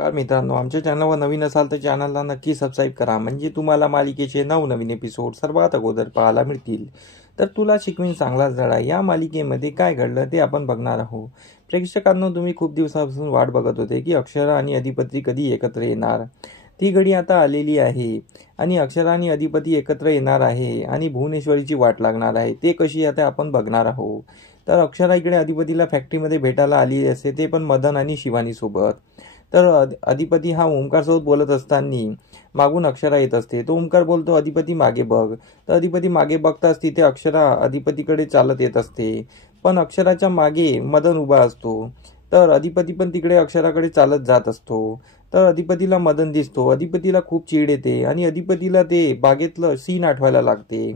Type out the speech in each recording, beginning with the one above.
नमस्कार मित्रांनो, आमच्या चॅनलवर नवीन असाल तर चॅनलला नक्की सबस्क्राईब करा, म्हणजे तुम्हाला मालिकेचे नवनवीन एपिसोड सर्वात अगोदर पाहायला मिळतील. तर तुला शिकवीन चांगलाच धडा या मालिकेमध्ये काय घडलं ते आपण बघणार आहोत. प्रेक्षकांनो, तुम्ही खूप दिवसापासून वाट बघत होते की अक्षरा आणि अधिपती कधी एकत्र येणार. ती घडी आता आलेली आहे आणि अक्षरा आणि अधिपती एकत्र येणार आहे आणि भुवनेश्वरीची वाट लागणार आहे. ते कशी आता आपण बघणार आहोत. तर अक्षरा इकडे अधिपतीला फॅक्टरीमध्ये भेटायला आली असते, ते पण मदन आणि शिवानी सोबत. तर अधिपती हा ओमकार सोबत बोलत असताना मागून अक्षरा येत असते. तो ओमकार बोलतो, अधिपती मागे बघ. तर अधिपती मागे बघताच तिथे अक्षरा अधिपतीकडे चालत येत असते, पण अक्षराच्या मागे मदन उभा असतो. तर अधिपती पण तिकडे अक्षराकडे चालत जात असतो. तर अधिपतीला मदन दिसतो. अधिपतीला खूप चीड येते आणि अधिपतीला ते बागेतलं सीन आठवायला लागते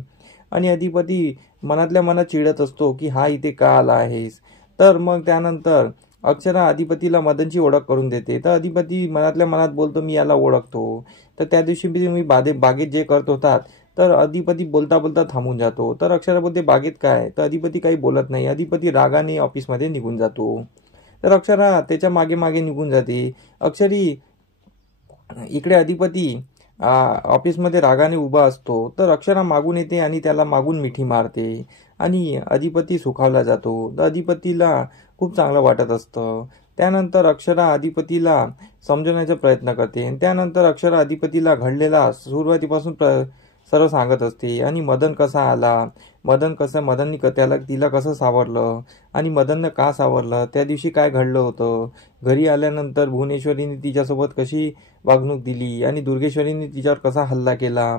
आणि अधिपती मनातल्या मनात चिडत असतो की हा इथे का आला आहेस. तर मग त्यानंतर अक्षरा अधिपतीला मदनची ओळख करून देते. तर अधिपती मनातल्या मनात बोलतो, मी याला ओळखतो. तर त्या दिवशी मी बागेत जे करत होतात. तर अधिपती बोलता बोलता थांबून जातो. तर अक्षरा बोलते, बागेत काय. तर अधिपती काही बोलत नाही. अधिपती रागाने ऑफिसमध्ये निघून जातो. तर अक्षरा त्याच्या मागे मागे निघून जाते. इकडे अधिपती ऑफिसमध्ये रागाने उभा असतो. तर अक्षरा मागून येते आणि त्याला मागून मिठी मारते आणि अधिपती सुखावला जातो. तर अधिपतीला खूप चांगलं वाटत असतं. त्यानंतर अक्षरा अधिपतीला समजवण्याचा प्रयत्न करते आणि त्यानंतर अक्षरा अधिपतीला घडलेला सुरुवातीपासून सर्व सांगत असते आणि मदन कसा आला, मदननी तिला कसं सावरलं आणि मदननं का सावरलं, त्या दिवशी काय घडलं होतं, घरी आल्यानंतर भुवनेश्वरीने तिच्यासोबत कशी वागणूक दिली आणि दुर्गेश्वरीने तिच्यावर कसा हल्ला केला.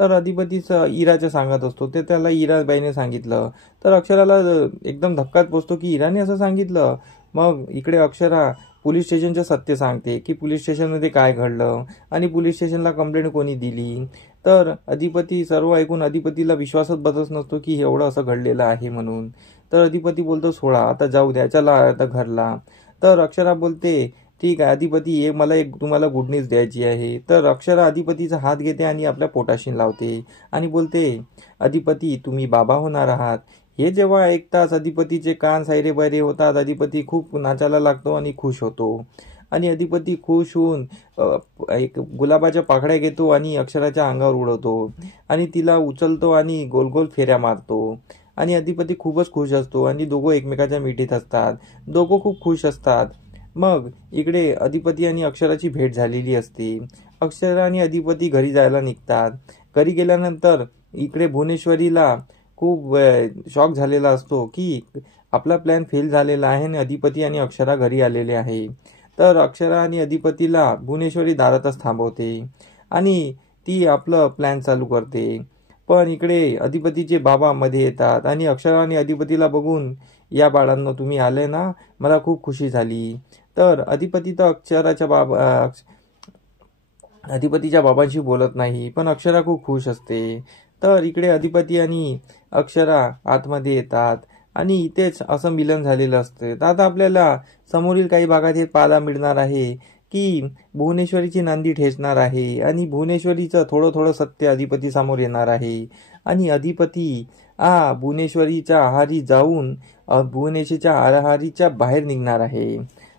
तर अधिपतीच इराचं सांगत असतो. ते त्याला इराबाईने सांगितलं. तर अक्षराला एकदम धक्काच बसतो की इराने असं सांगितलं. मग इकडे अक्षरा पोलीस स्टेशनचं सत्य सांगते की पोलीस स्टेशनमध्ये काय घडलं आणि पोलीस स्टेशनला कंप्लेंट कोणी दिली. तर अधिपती सर्व ऐकून अधिपतीला विश्वासच बसत नसतो की एवढं असं घडलेलं आहे म्हणून. तर अधिपती बोलतो, सोडा आता, जाऊ द्या, चला आता घरला. तर अक्षरा बोलते, ठीक आहे अधिपती, मला एक तुम्हाला गुड न्यूज द्यायची आहे. तर अक्षरा अधिपतीचा हात घेते आणि आपल्या पोटाशी लावते आणि बोलते, अधिपती तुम्ही बाबा होणार आहात. हे जेव्हा ऐकताच अधिपतीचे कान सायरे बैरे होतात. अधिपती खूप नाचायला लागतो आणि खुश होतो आणि अधिपती खुश होऊन एक गुलाबाच्या पाकळ्या घेतो आणि अक्षराच्या अंगावर उडवतो आणि तिला उचलतो आणि गोल गोल फेऱ्या मारतो आणि अधिपती खूपच खुश असतो आणि दोघं एकमेकाच्या मिठीत असतात. दोघं खूप खुश असतात. मग इकडे अधिपती आणि अक्षराची भेट झालेली असते. अक्षरा आणि अधिपती घरी जायला निघतात. घरी गेल्यानंतर इकडे भुवनेश्वरीला खूप शॉक झालेला असतो की आपला प्लॅन फेल झालेला आहे आणि अधिपती आणि अक्षरा घरी आलेले आहे. तर अक्षरा आणि अधिपतीला भुवनेश्वरी दारातच थांबवते आणि ती आपलं प्लॅन चालू करते. पण इकडे अधिपतीचे बाबा मध्ये येतात आणि अक्षरा आणि अधिपतीला बघून, या बाळांनो तुम्ही आले ना, मला खूप खुशी झाली. तर अधिपती तर अधिपतीच्या बाबांशी बोलत नाही, पण अक्षरा खूप खुश असते. तर इकडे अधिपती आणि अक्षरा आतमध्ये येतात आणि इथेच असं मिलन झालेलं असतं. तर आता आपल्याला समोरील काही भागात हे पाहायला मिळणार आहे की भुवनेश्वरीची नांदी ठेचणार आहे आणि भुवनेश्वरीचं थोडं थोडं सत्य अधिपती समोर येणार आहे आणि अधिपती भुवनेश्वरीच्या आहारी जाऊन भुवनेश्वरीच्या आहारीच्या बाहेर निघणार आहे.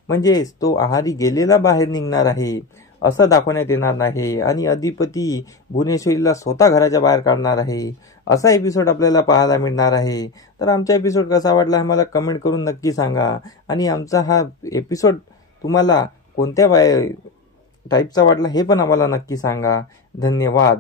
म्हणजेच तो आहारी गेलेला बाहेर निघणार आहे असं दाखवण्यात येणार नाही आणि अधिपती भुवनेश्वरीला स्वतः घराच्या बाहेर काढणार आहे. असा एपिसोड आपल्याला पाहायला मिळणार आहे. तर आमचा एपिसोड कसा वाटला हे मला कमेंट करून नक्की सांगा आणि आमचा हा एपिसोड तुम्हाला कोणत्या टाईपचा वाटला हे पण आम्हाला नक्की सांगा. धन्यवाद.